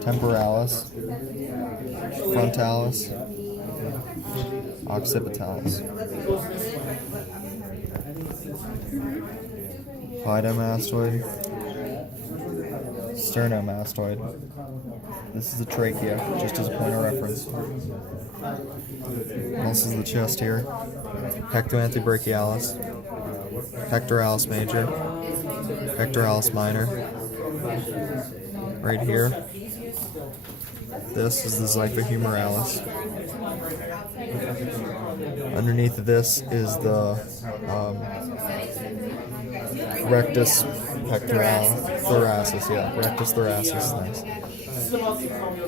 temporalis, frontalis, occipitalis, phytomastoid, sternomastoid. This is the trachea, just as a point of reference. And this is the chest here. Pectoantebrachialis, pectoralis major, pectoralis minor. Right here. This is the xipha humoralis. Underneath of this is the rectus pectoralis, thoracis, yeah, rectus thoracis. Nice.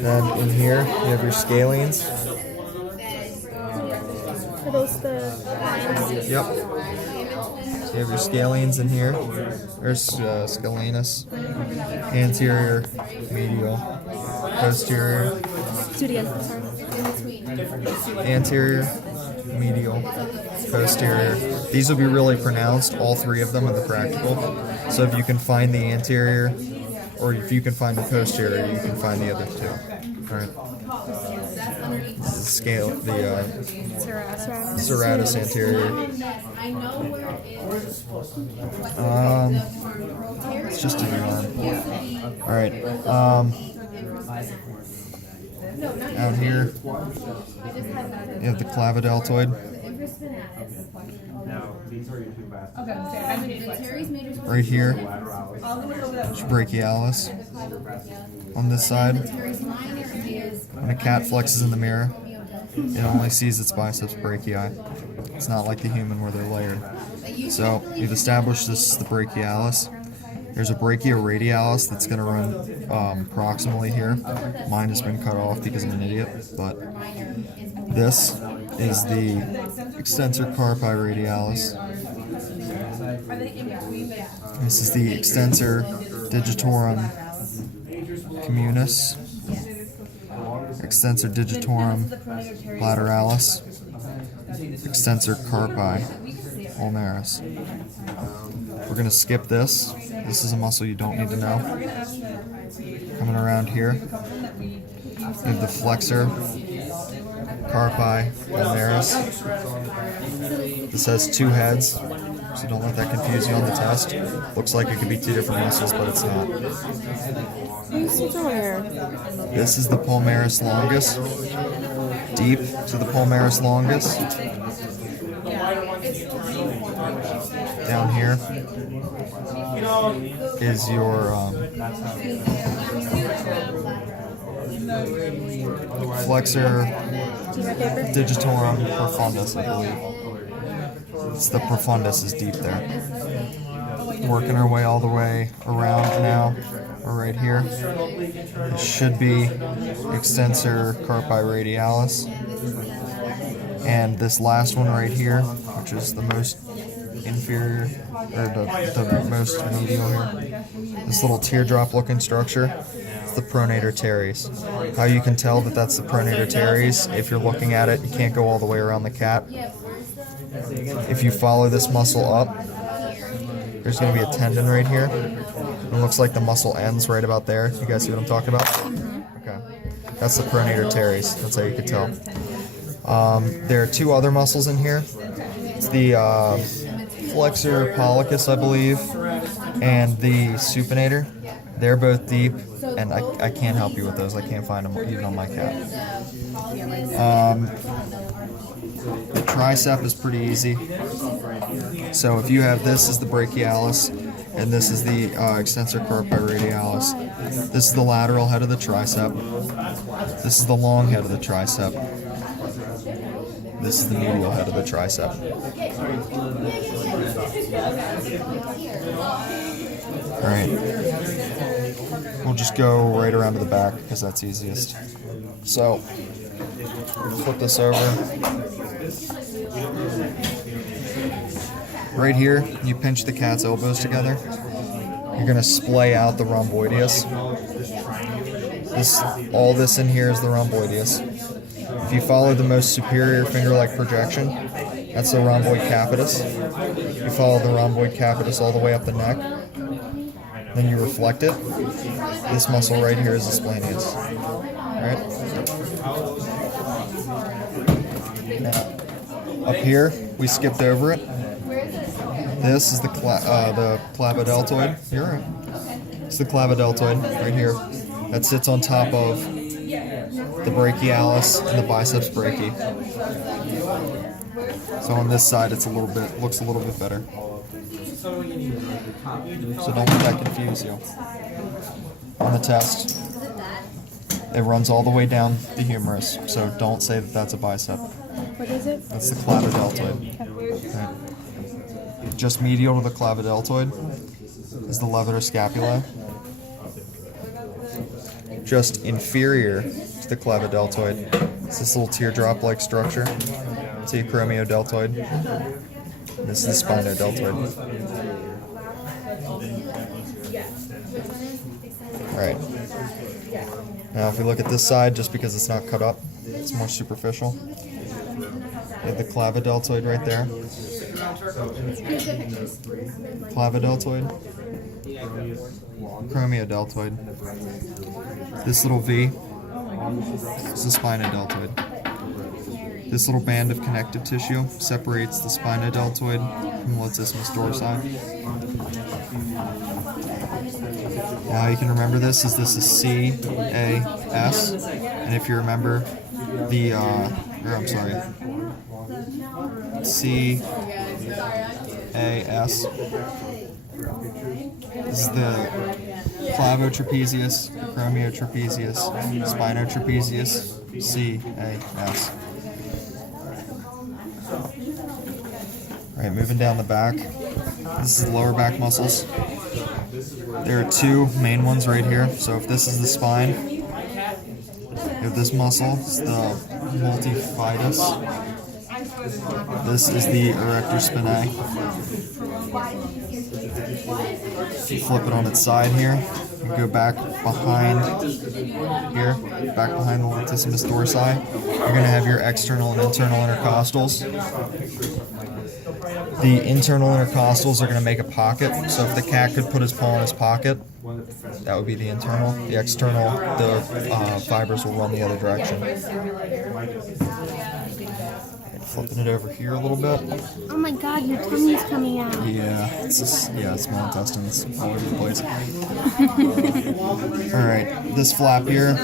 Then in here you have your scalenes. Are those the lines? Yep. So you have your scalenes in here. There's scalenus, anterior, medial, posterior, Do it again. Sorry. anterior, medial, posterior. These will be really pronounced, all three of them in the practical. So if you can find the anterior, or if you can find the posterior, you can find the other two. All right. This is the scale, the serratus anterior. It's just in your arm. All right. Out here, you have the clavideltoid. Right here, is brachialis. On this side, when a cat flexes in the mirror, it only sees its biceps brachii. It's not like the human where they're layered. So we've established this is the brachialis. There's a brachioradialis that's going to run proximally here. Mine has been cut off because I'm an idiot, but this is the extensor carpi radialis. This is the extensor digitorum communis, extensor digitorum lateralis, extensor carpi ulnaris. We're going to skip this. This is a muscle you don't need to know. Coming around here, you have the flexor carpi ulnaris. This has two heads, so don't let that confuse you on the test. Looks like it could be two different muscles, but it's not. This is the palmaris longus, deep to the palmaris longus. Down here is your flexor digitorum profundus, I believe. It's the profundus is deep there. Working our way all the way around now. We're right here. It should be extensor carpi radialis. And this last one right here, which is the most inferior, or the most medial here, this little teardrop looking structure, it's the pronator teres. How you can tell that that's the pronator teres, if you're looking at it, you can't go all the way around the cat. If you follow this muscle up, there's going to be a tendon right here. It looks like the muscle ends right about there. You guys see what I'm talking about? Okay. That's the pronator teres. That's how you can tell. There are two other muscles in here. It's the flexor pollicus, I believe, and the supinator. They're both deep, and I can't help you with those. I can't find them even on my cat. The tricep is pretty easy. So if you have this is the brachialis, and this is the extensor carpi radialis. This is the lateral head of the tricep. This is the long head of the tricep. This is the medial head of the tricep. Alright. We'll just go right around to the back because that's easiest. So, flip this over. Right here, you pinch the cat's elbows together. You're going to splay out the rhomboideus. All this in here is the rhomboideus. If you follow the most superior finger-like projection, that's the rhomboid capitis. You follow the rhomboid capitis all the way up the neck. then you reflect it. This muscle right here is the splenius. Right? Now, up here, we skipped over it. This is the clavideltoid. You're right. It's the clavideltoid right here that sits on top of the brachialis and the biceps brachii. So on this side, looks a little bit better. So don't let that confuse you. On the test, it runs all the way down the humerus. So don't say that that's a bicep. What is it? That's the clavideltoid. Right. Just medial to the clavideltoid is the levator scapulae. Just inferior to the clavideltoid is this little teardrop-like structure. It's the acromiodeltoid. This is the spinodeltoid. Alright. Now if we look at this side, just because it's not cut up, it's more superficial. You have the clavideltoid right there. Clavideltoid. Acromiodeltoid. This little V is the spinodeltoid. This little band of connective tissue separates the spinodeltoid from latissimus dorsi. Now you can remember this is CAS, and if you remember the, CAS. This is the clavotrapezius, acromiotrapezius, spinotrapezius, CAS. Alright, moving down the back. This is the lower back muscles. There are two main ones right here. So if this is the spine, you have this muscle, it's the multifidus. This is the erector spinae. If you flip it on its side here, you go back behind here, back behind the latissimus dorsi. You're going to have your external and internal intercostals. The internal intercostals are going to make a pocket, so if the cat could put his paw in his pocket, that would be the internal. The external, the fibers will run the other direction. Flipping it over here a little bit. Oh my god, your tummy's coming out. Yeah, it's small intestines all over the place. Alright, this flap here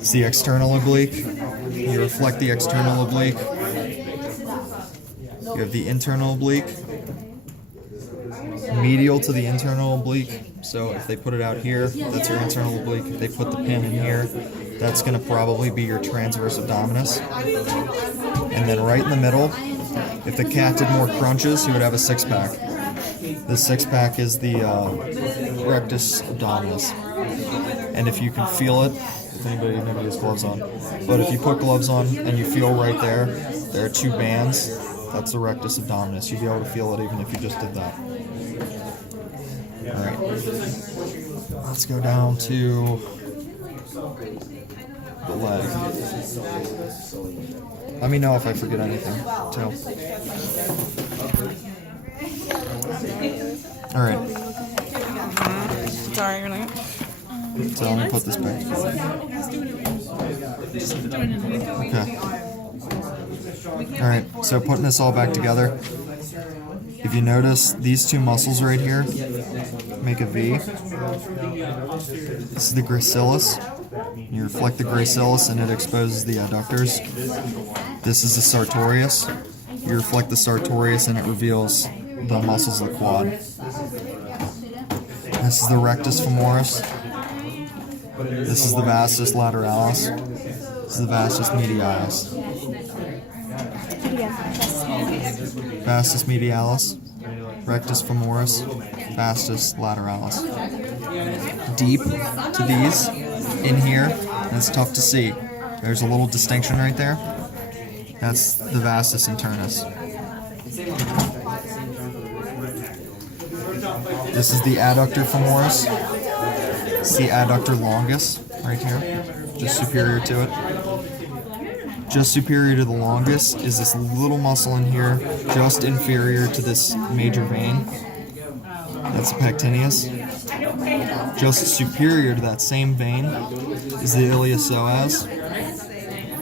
is the external oblique. You reflect the external oblique. You have the internal oblique. Medial to the internal oblique. So if they put it out here, that's your internal oblique. If they put the pin in here, that's going to probably be your transverse abdominis. And then right in the middle, if the cat did more crunches, he would have a six-pack. This six-pack is the rectus abdominis. And if you can feel it, if nobody has gloves on, but if you put gloves on and you feel right there, there are two bands, that's the rectus abdominis. You'd be able to feel it even if you just did that. Alright. Let's go down to the leg. Let me know if I forget anything, too. Alright. Sorry, you're not. So let me put this back. Okay. Alright, so putting this all back together. If you notice, these two muscles right here make a V. This is the gracilis. You reflect the gracilis and it exposes the adductors. This is the sartorius. You reflect the sartorius and it reveals the muscles of the quad. This is the rectus femoris. This is the vastus lateralis. This is the vastus medialis. Vastus medialis, rectus femoris, vastus lateralis. Deep to these, in here, and it's tough to see. There's a little distinction right there. That's the vastus internus. This is the adductor femoris. It's the adductor longus right here, just superior to it. Just superior to the longus is this little muscle in here, just inferior to this major vein. That's the pectineus. Just superior to that same vein is the iliopsoas.